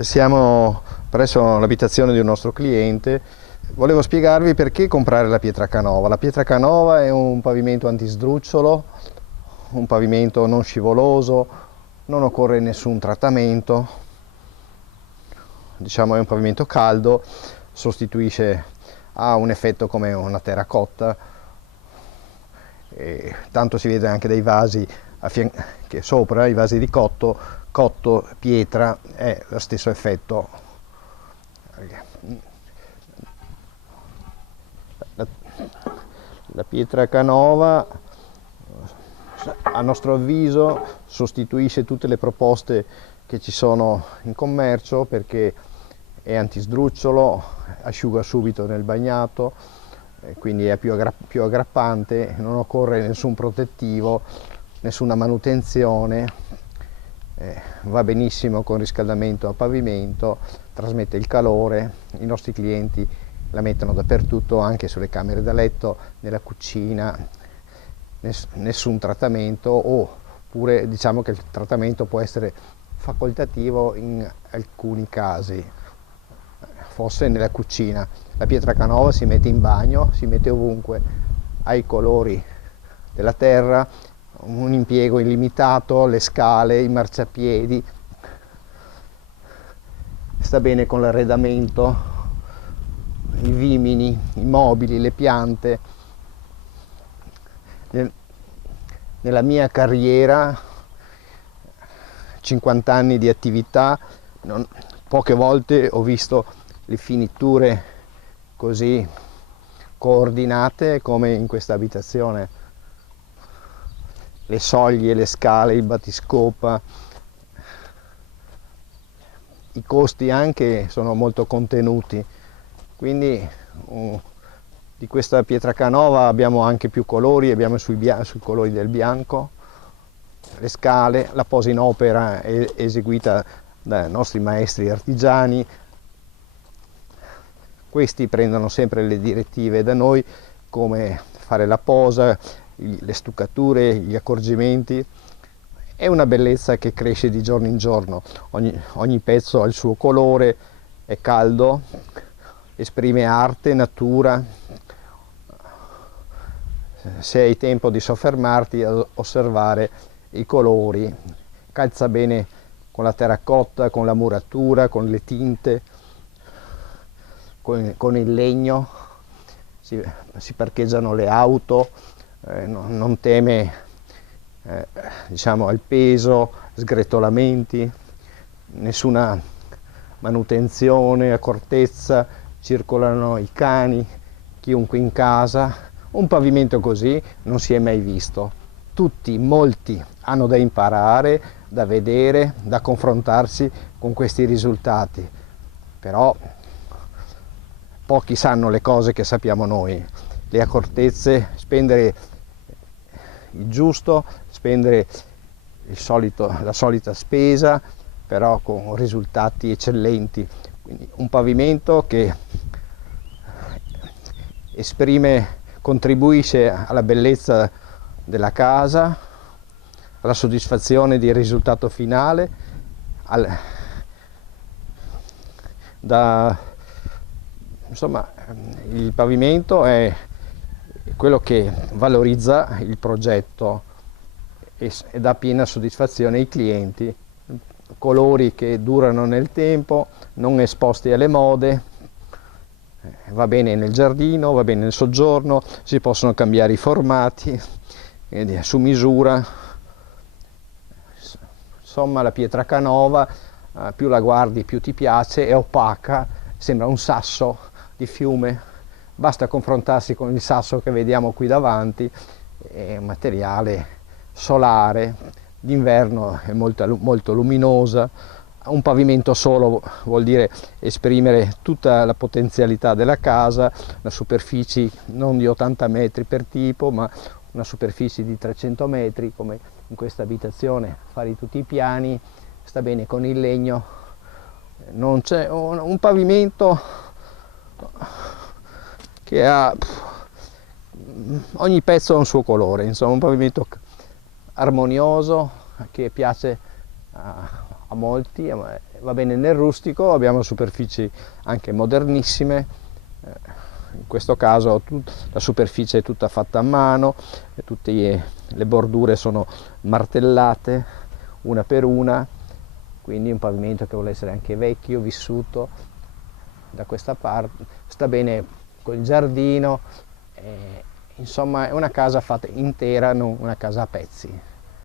Siamo presso l'abitazione di un nostro cliente. Volevo spiegarvi perché comprare la pietra canova. La pietra canova è un pavimento antisdrucciolo, un pavimento non scivoloso, non occorre nessun trattamento, diciamo è un pavimento caldo, ha un effetto come una terracotta, e tanto si vede anche dai vasi che sopra, i vasi di cotto pietra, è lo stesso effetto. La pietra canova, a nostro avviso, sostituisce tutte le proposte che ci sono in commercio, perché è antisdrucciolo, asciuga subito nel bagnato, quindi è più aggrappante, non occorre nessun protettivo, nessuna manutenzione, va benissimo con riscaldamento a pavimento, trasmette il calore. I nostri clienti la mettono dappertutto, anche sulle camere da letto, nella cucina, nessun trattamento, oppure diciamo che il trattamento può essere facoltativo in alcuni casi, forse nella cucina. La pietra canova si mette in bagno, si mette ovunque, ha i colori della terra, un impiego illimitato, le scale, i marciapiedi, sta bene con l'arredamento, i vimini, i mobili, le piante. Nella mia carriera, 50 anni di attività, poche volte ho visto le finiture così coordinate come in questa abitazione. Le soglie, le scale, il battiscopa, i costi anche sono molto contenuti, quindi di questa pietra canova abbiamo anche più colori, abbiamo sui colori del bianco, le scale, la posa in opera è eseguita dai nostri maestri artigiani. Questi prendono sempre le direttive da noi, come fare la posa, le stuccature, gli accorgimenti. È una bellezza che cresce di giorno in giorno, ogni pezzo ha il suo colore, è caldo, esprime arte, natura. Se hai tempo di soffermarti a osservare i colori, calza bene con la terracotta, con la muratura, con le tinte, con il legno, si parcheggiano le auto, non teme diciamo al peso, sgretolamenti, nessuna manutenzione, accortezza, circolano i cani, chiunque in casa. Un pavimento così non si è mai visto. Molti hanno da imparare, da vedere, da confrontarsi con questi risultati, però pochi sanno le cose che sappiamo noi, le accortezze, spendere il giusto, spendere la solita spesa, però con risultati eccellenti. Quindi un pavimento che contribuisce alla bellezza della casa, alla soddisfazione del risultato finale, insomma, il pavimento è quello che valorizza il progetto e dà piena soddisfazione ai clienti. Colori che durano nel tempo, non esposti alle mode, va bene nel giardino, va bene nel soggiorno, si possono cambiare i formati su misura. Insomma, la pietra canova, più la guardi più ti piace, è opaca, sembra un sasso di fiume, basta confrontarsi con il sasso che vediamo qui davanti. È un materiale solare, d'inverno è molto luminosa. Un pavimento solo vuol dire esprimere tutta la potenzialità della casa, una superficie non di 80 metri per tipo, ma una superficie di 300 metri, come in questa abitazione, fare tutti i piani, sta bene con il legno. Non c'è un pavimento che ha ogni pezzo ha un suo colore, insomma un pavimento armonioso che piace a molti, va bene nel rustico, abbiamo superfici anche modernissime, in questo caso la superficie è tutta fatta a mano, tutte le bordure sono martellate una per una, quindi un pavimento che vuole essere anche vecchio, vissuto. Da questa parte sta bene col giardino, insomma è una casa fatta intera, non una casa a pezzi.